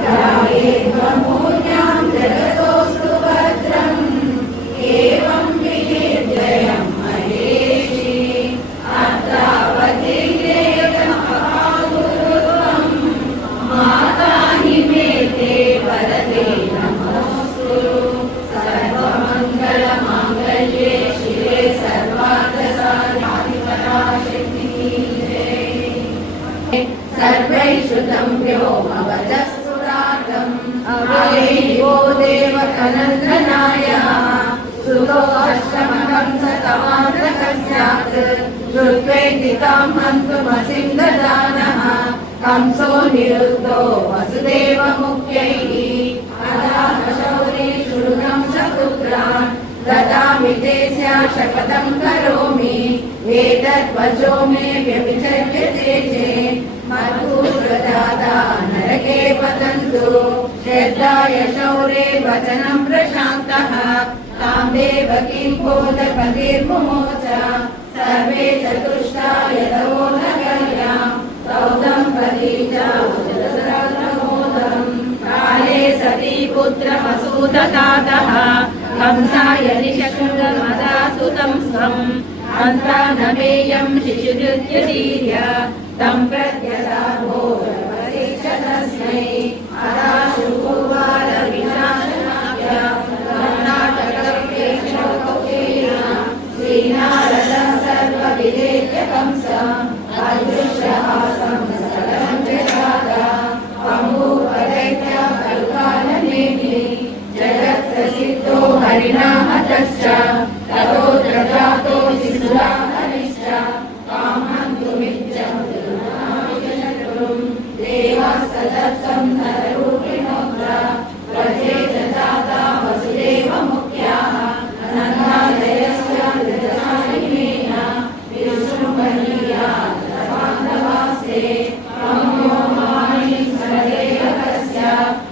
ध्याये त्वमूर्ध्यां जगतोऽस्तु भद्रम् एवं विनिर्जयं महेशि अत्रावतीर्येतमहागुरुत्वं माता निमेते वरदे नमोऽस्तु सर्वमङ्गलमाङ्गल्ये शिवे सर्वार्थसाधिपराशक्तिः सर्वैश्रुतं व्योमवचस्फुराटम् अवेयो देवकनन्दनाय सुतो अष्टमकं सतमात्रकस्यात् श्रुत्वेदितां हन्तुमसिन्धदानः कंसो निरुद्धो वसुदेवमुख्यैः अदाशौरे शृणुतं सपुत्रान् ददामि ते शपथं करोमि एतद्वचो मे व्यभिचर्यते चेत् मधुप्रजाता नरके पतन्तु श्रद्धाय शौरे वचनं प्रशान्तः तां देवकीं बोधपतिर्मुमोच सर्वे चतुष्टा यतवो नगर्यां तौ दम्पती च उदरप्रमोदम् काले सती पुत्रमसूदतातः कंसाय निशङ्गमदासुतं स्वम् अन्तानमेयं शिशुरुद्यतीर्य तं प्रत्यदाभोरवसिष्ठ तस्मै अदाशुकुवारविनाशनाय कर्णाटकप्रेक्षकौकेन श्रीनारदः सर्वविदेत्य कंसम् अदृश्यहासं सकलं जगाद अमूपदैत्य कल्पालनेमि जगत्प्रसिद्धो हरिणा हतश्च ततो प्रजातो शिशुरा हरिश्च कामन्तुमिच्छं शत्रुं देवस्तदत्तं नररूपिणोऽत्र व्रजे जाता वसुदेवमुख्याः नन्दालयश्च दशालिमेन विष्णुकन्या बान्धवास्ते अम्यो मानि स्वदेवकस्य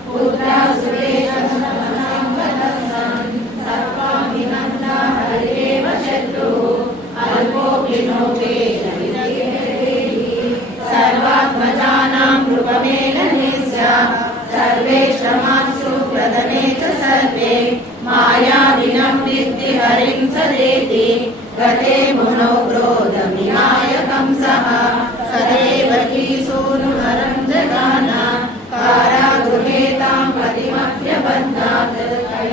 पुत्रा सुरेशमनाङ्गतस्सन् सर्वाभिनन्दा हरिरेव शत्रुः अल्पोऽपि नो सर्वात्मजानां नृपमेलनेस्य सर्वे श्रमांसु प्रदने च सर्वे मायाविनं विद्धि हरिं सदेति गते मुनौ क्रोधमिहाय कंसः सदेवकी सूनुहरं जगान कारागृहे तां पतिमभ्यबन्धात्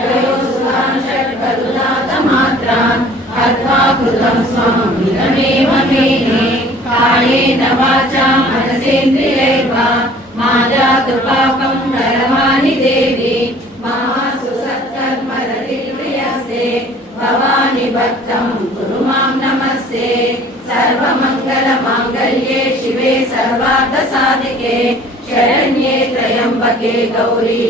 त्रयोसुरान् षट्करुणातमात्रान् हत्वा कृतं स्वं इदमेव मेने कायेन वाचा मनसेन्द्रियैर्वा मा जातु पापं नरमाणि देवी मासु सत्कर्मरतिप्रियस्ते भवानि भक्तं कुरु मां नमस्ते सर्वमङ्गलमाङ्गल्ये शिवे सर्वार्थसाधिके शरण्ये त्र्यम्बके गौरी